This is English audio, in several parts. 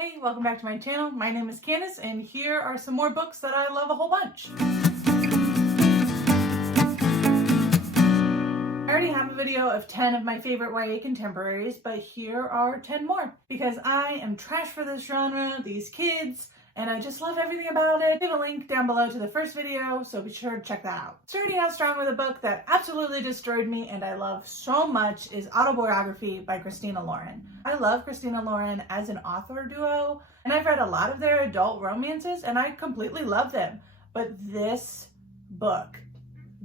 Hey, welcome back to my channel. My name is Candace, and here are some more books that I love a whole bunch. I already have a video of 10 of my favorite YA contemporaries, but here are 10 more because I am trash for this genre, these kids, and I just love everything about it. I have a link down below to the first video, so be sure to check that out. Starting out strong with a book that absolutely destroyed me and I love so much is Autobiography by Christina Lauren. I love Christina Lauren as an author duo, and I've read a lot of their adult romances and I completely love them. But this book,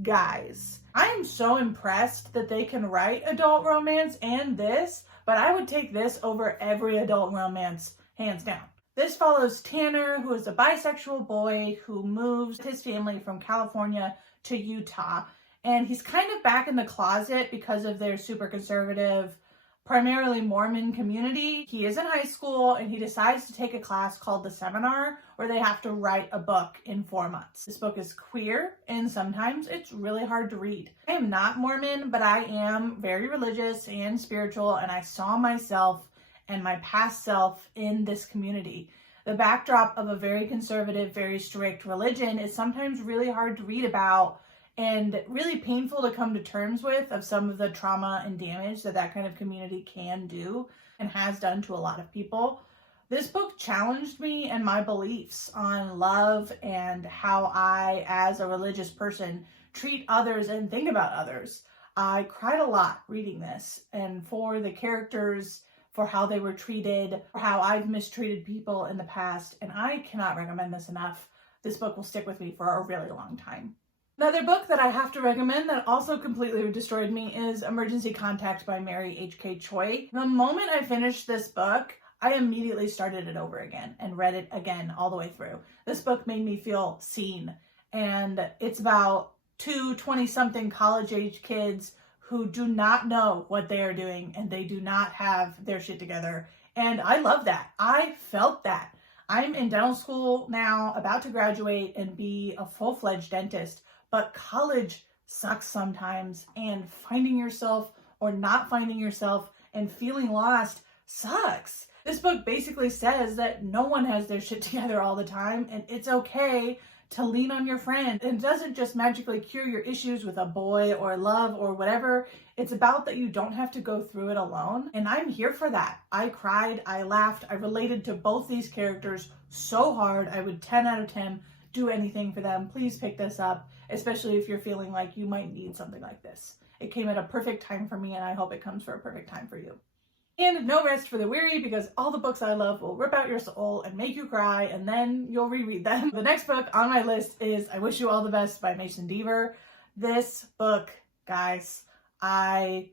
guys, I am so impressed that they can write adult romance and this, but I would take this over every adult romance, hands down. This follows Tanner, who is a bisexual boy who moves his family from California to Utah. And he's kind of back in the closet because of their super conservative, primarily Mormon community. He is in high school and he decides to take a class called The Seminar, where they have to write a book in 4 months. This book is queer and sometimes it's really hard to read. I am not Mormon, but I am very religious and spiritual, and I saw myself and my past self in this community. The backdrop of a very conservative, very strict religion is sometimes really hard to read about and really painful to come to terms with, of some of the trauma and damage that that kind of community can do and has done to a lot of people. This book challenged me and my beliefs on love and how I, as a religious person, treat others and think about others. I cried a lot reading this, and for the characters, for how they were treated, for how I've mistreated people in the past, and I cannot recommend this enough. This book will stick with me for a really long time. Another book that I have to recommend that also completely destroyed me is Emergency Contact by Mary H.K. Choi. The moment I finished this book, I immediately started it over again and read it again all the way through. This book made me feel seen, and it's about two 20-something college-age kids who do not know what they are doing and they do not have their shit together. And I love that. I felt that. I'm in dental school now, about to graduate and be a full-fledged dentist, but college sucks sometimes, and finding yourself or not finding yourself and feeling lost sucks. This book basically says that no one has their shit together all the time, and it's okay to lean on your friend. It doesn't just magically cure your issues with a boy or love or whatever. It's about that you don't have to go through it alone. And I'm here for that. I cried, I laughed, I related to both these characters so hard. I would 10 out of 10 do anything for them. Please pick this up, especially if you're feeling like you might need something like this. It came at a perfect time for me, and I hope it comes for a perfect time for you. And no rest for the weary, because all the books I love will rip out your soul and make you cry, and then you'll reread them. The next book on my list is I Wish You All the Best by Mason Deaver. This book, guys, I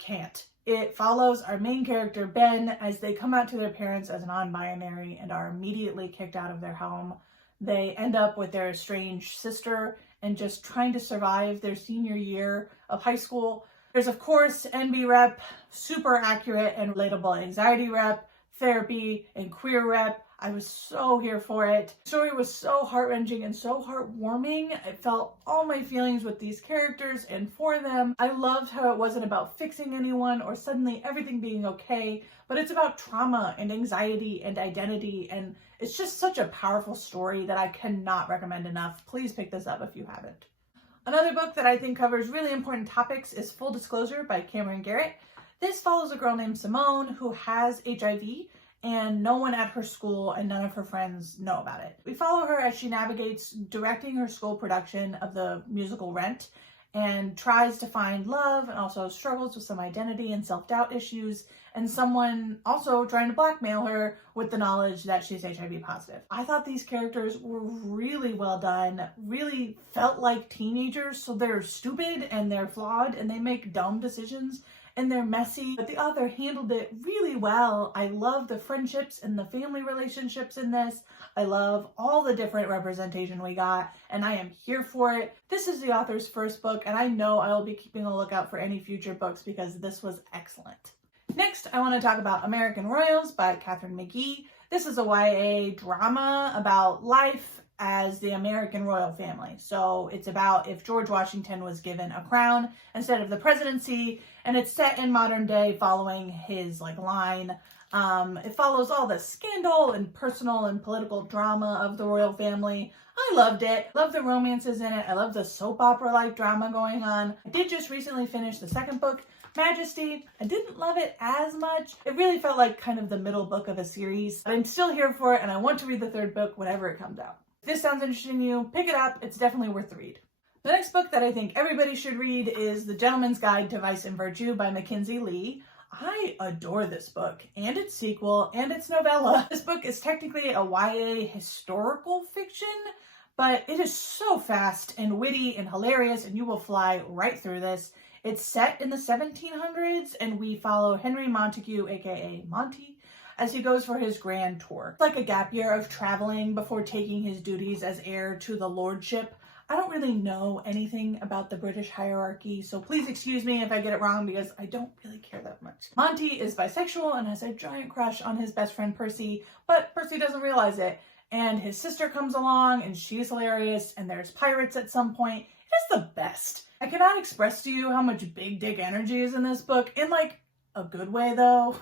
can't. It follows our main character, Ben, as they come out to their parents as non-binary and are immediately kicked out of their home. They end up with their estranged sister and just trying to survive their senior year of high school. There's, of course, NB rep, super accurate and relatable anxiety rep, therapy, and queer rep. I was so here for it. The story was so heart-wrenching and so heartwarming. I felt all my feelings with these characters and for them. I loved how it wasn't about fixing anyone or suddenly everything being okay, but it's about trauma and anxiety and identity, and it's just such a powerful story that I cannot recommend enough. Please pick this up if you haven't. Another book that I think covers really important topics is Full Disclosure by Cameron Garrett. This follows a girl named Simone who has HIV, and no one at her school and none of her friends know about it. We follow her as she navigates directing her school production of the musical Rent and tries to find love, and also struggles with some identity and self-doubt issues, and someone also trying to blackmail her with the knowledge that she's HIV positive. I thought these characters were really well done, really felt like teenagers, so they're stupid and they're flawed and they make dumb decisions and they're messy, but the author handled it really well. I love the friendships and the family relationships in this. I love all the different representation we got, and I am here for it. This is the author's first book, and I know I will be keeping a lookout for any future books because this was excellent. Next, I want to talk about American Royals by Katharine McGee. This is a YA drama about life as the American royal family. So it's about if George Washington was given a crown instead of the presidency, and it's set in modern day following his line It follows all the scandal and personal and political drama of the royal family. I loved it. Love the romances in it. I love the soap opera-like drama going on. I did just recently finish the second book, Majesty. I didn't love it as much. It really felt like kind of the middle book of a series. But I'm still here for it, and I want to read the third book whenever it comes out. If this sounds interesting to you, pick it up. It's definitely worth the read. The next book that I think everybody should read is The Gentleman's Guide to Vice and Virtue by Mackenzie Lee. I adore this book and its sequel and its novella. This book is technically a YA historical fiction, but it is so fast and witty and hilarious, and you will fly right through this. It's set in the 1700s, and we follow Henry Montague, aka Monty, as he goes for his grand tour. It's like a gap year of traveling before taking his duties as heir to the lordship. I don't really know anything about the British hierarchy, so please excuse me if I get it wrong because I don't really care that much. Monty is bisexual and has a giant crush on his best friend Percy, but Percy doesn't realize it. And his sister comes along and she's hilarious, and there's pirates at some point. It is the best. I cannot express to you how much big dick energy is in this book, in like a good way though.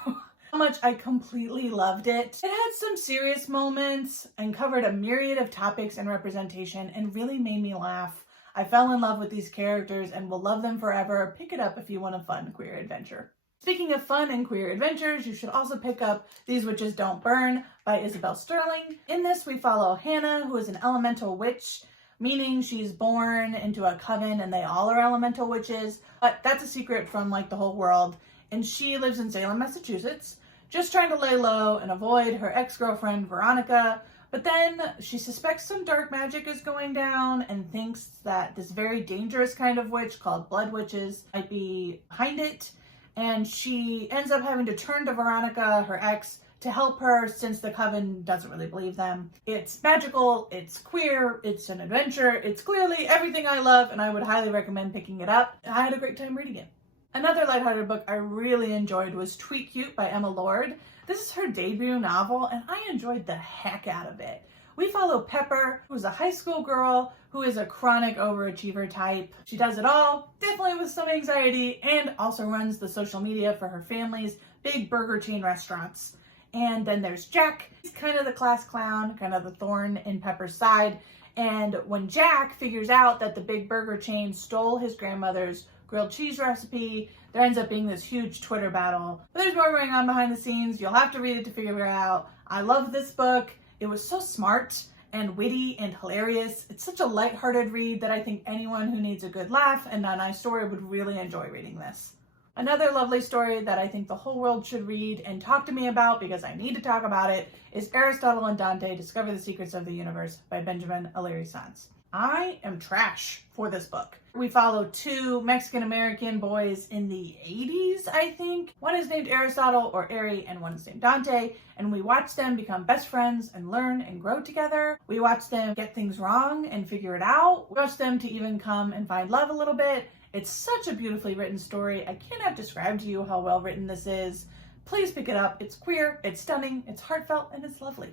How much I completely loved it. It had some serious moments and covered a myriad of topics and representation and really made me laugh. I fell in love with these characters and will love them forever. Pick it up if you want a fun queer adventure. Speaking of fun and queer adventures, you should also pick up These Witches Don't Burn by Isabel Sterling. In this, we follow Hannah, who is an elemental witch, meaning she's born into a coven and they all are elemental witches, but that's a secret from like the whole world. And she lives in Salem, Massachusetts, just trying to lay low and avoid her ex-girlfriend, Veronica. But then she suspects some dark magic is going down and thinks that this very dangerous kind of witch called blood witches might be behind it. And she ends up having to turn to Veronica, her ex, to help her since the coven doesn't really believe them. It's magical, it's queer, it's an adventure, it's clearly everything I love, and I would highly recommend picking it up. I had a great time reading it. Another lighthearted book I really enjoyed was Tweet Cute by Emma Lord. This is her debut novel, and I enjoyed the heck out of it. We follow Pepper, who's a high school girl who is a chronic overachiever type. She does it all, definitely with some anxiety, and also runs the social media for her family's big burger chain restaurants. And then there's Jack. He's kind of the class clown, kind of the thorn in Pepper's side. And when Jack figures out that the big burger chain stole his grandmother's grilled cheese recipe, there ends up being this huge Twitter battle. But there's more going on behind the scenes. You'll have to read it to figure it out. I love this book. It was so smart and witty and hilarious. It's such a lighthearted read that I think anyone who needs a good laugh and a nice story would really enjoy reading this. Another lovely story that I think the whole world should read and talk to me about because I need to talk about it is Aristotle and Dante Discover the Secrets of the Universe by Benjamin Aliri Sanz. I am trash for this book. We follow two Mexican-American boys in the 80s, I think. One is named Aristotle or Ari, and one is named Dante, and we watch them become best friends and learn and grow together. We watch them get things wrong and figure it out. We watch them to even come and find love a little bit. It's such a beautifully written story. I cannot describe to you how well written this is. Please pick it up. It's queer, it's stunning, it's heartfelt, and it's lovely.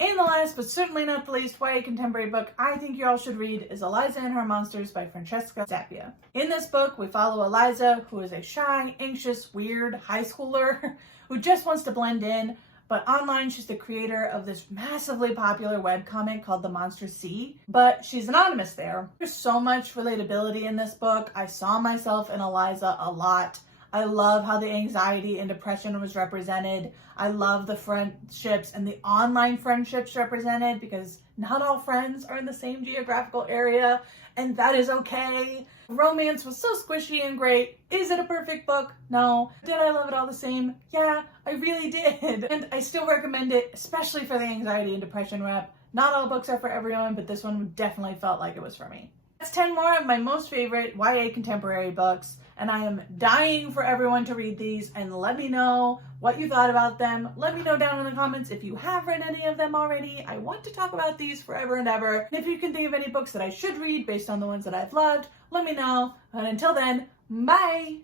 And the last, but certainly not the least, YA contemporary book I think you all should read is Eliza and Her Monsters by Francesca Zappia. In this book, we follow Eliza, who is a shy, anxious, weird high schooler who just wants to blend in, but online she's the creator of this massively popular webcomic called The Monster Sea, but she's anonymous there. There's so much relatability in this book. I saw myself in Eliza a lot. I love how the anxiety and depression was represented. I love the friendships and the online friendships represented because not all friends are in the same geographical area, and that is okay. Romance was so squishy and great. Is it a perfect book? No. Did I love it all the same? Yeah, I really did. And I still recommend it, especially for the anxiety and depression rep. Not all books are for everyone, but this one definitely felt like it was for me. That's 10 more of my most favorite YA contemporary books, and I am dying for everyone to read these and let me know what you thought about them. Let me know down in the comments if you have read any of them already. I want to talk about these forever and ever. And if you can think of any books that I should read based on the ones that I've loved, let me know. And until then, bye!